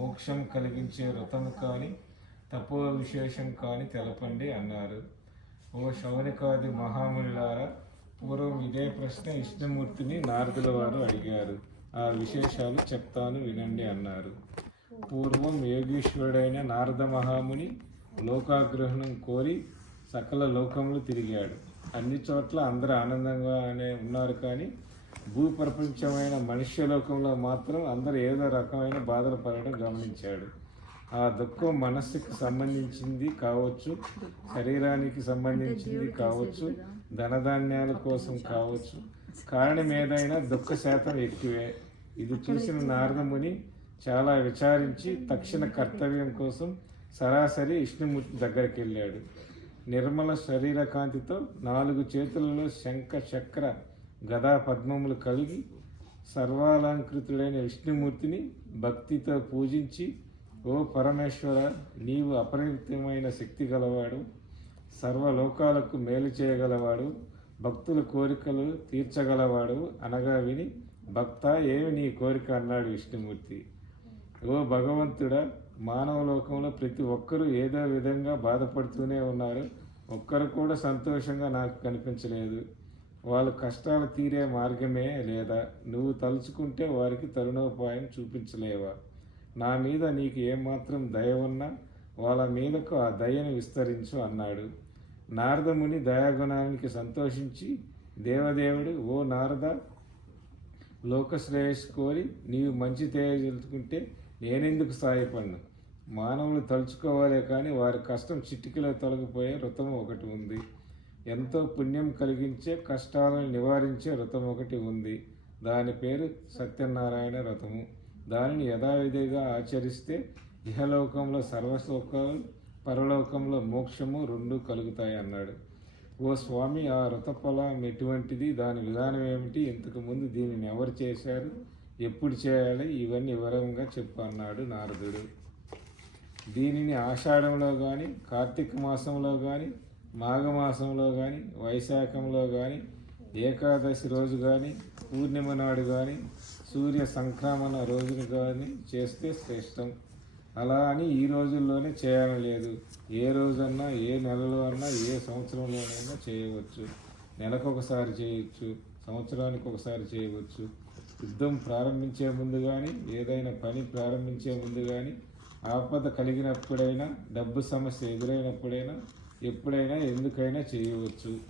మోక్షం కలిగించే వ్రతము కానీ తపో విశేషం కానీ తెలపండి అన్నారు. ఓ శౌనికాది మహామునిలారా పూర్వం ఇదే ప్రశ్న విష్ణుమూర్తిని నారదుల వారు అడిగారు. ఆ విశేషాలు చెప్తాను వినండి అన్నారు. పూర్వం యోగీశ్వరుడైన నారద మహాముని లోకాగ్రహణం కోరి సకల లోకములు తిరిగాడు. అన్ని చోట్ల అందరూ ఆనందంగానే ఉన్నారు కానీ భూప్రపంచమైన మనుష్య లోకంలో మాత్రం అందరూ ఏదో రకమైన బాధలు పడడం గమనించాడు. ఆ దుఃఖం మనస్సుకి సంబంధించింది కావచ్చు శరీరానికి సంబంధించింది కావచ్చు ధనధాన్యాల కోసం కావచ్చు. కారణం ఏదైనా దుఃఖ శాతం ఎక్కువే. ఇది చూసిన నారదముని చాలా విచారించి తక్షణ కర్తవ్యం కోసం సరాసరి విష్ణుమూర్తి దగ్గరికి వెళ్ళాడు నిర్మల శరీర కాంతితో నాలుగు చేతులలో శంఖ చక్ర గదా పద్మములు కలిగి సర్వాలంకృతుడైన విష్ణుమూర్తిని భక్తితో పూజించి ఓ పరమేశ్వర నీవు అపరిమితమైన శక్తి గలవాడు సర్వలోకాలకు మేలు చేయగలవాడు భక్తుల కోరికలు తీర్చగలవాడు అనగా విని భక్త ఏమి నీ కోరిక? అన్నాడు విష్ణుమూర్తి. ఓ భగవంతుడా మానవ లోకంలో ప్రతి ఒక్కరూ ఏదో విధంగా బాధపడుతూనే ఉన్నారు. ఒక్కరు కూడా సంతోషంగా నాకు కనిపించలేదు. వాళ్ళ కష్టాలు తీరే మార్గమే లేదా నువ్వు తలుచుకుంటే వారికి తరుణోపాయం చూపించలేవా? నా మీద నీకు ఏమాత్రం దయ ఉన్నా వాళ్ళ మీదకు ఆ దయను విస్తరించు అన్నాడు. నారదముని దయాగుణానికి సంతోషించి దేవదేవుడు ఓ నారద లోకశ్రేయస్ కోరి నీవు మంచి తెలియజేసుకుంటే నేనెందుకు సాయపడను? మానవులు తలుచుకోవాలే కానీ వారి కష్టం చిటికలో తొలగిపోయే వ్రతం ఒకటి ఉంది. ఎంతో పుణ్యం కలిగించే కష్టాలను నివారించే వ్రతం ఒకటి ఉంది. దాని పేరు సత్యనారాయణ వ్రతము దానిని యథావిధిగా ఆచరిస్తే ఇహలోకంలో సర్వసుఖాలు పరలోకంలో మోక్షము రెండు కలుగుతాయి అన్నాడు. ఓ స్వామి ఆ వ్రతఫలం ఎటువంటిది? దాని విధానం ఏమిటి? ఇంతకుముందు దీనిని ఎవరు చేశారు? ఎప్పుడు చేయాలి? ఇవన్నీ వివరంగా చెప్పు అన్నాడు నారదుడు. దీనిని ఆషాఢంలో కానీ కార్తీక మాసంలో కానీ మాఘమాసంలో కానీ వైశాఖంలో కానీ ఏకాదశి రోజు కానీ పూర్ణిమ నాడు కానీ సూర్య సంక్రమణ రోజును కానీ చేస్తే శ్రేష్టం. అలా అని ఈ రోజుల్లోనే చేయాలని లేదు. ఏ రోజన్నా ఏ నెలలో అన్నా ఏ సంవత్సరంలోనైనా చేయవచ్చు. నెలకు ఒకసారి చేయవచ్చు సంవత్సరానికి ఒకసారి చేయవచ్చు. యుద్ధం ప్రారంభించే ముందు కానీ ఏదైనా పని ప్రారంభించే ముందు కానీ ఆపద కలిగినప్పుడైనా డబ్బు సమస్య ఎదురైనప్పుడైనా ఎప్పుడైనా ఎందుకైనా చేయవచ్చు.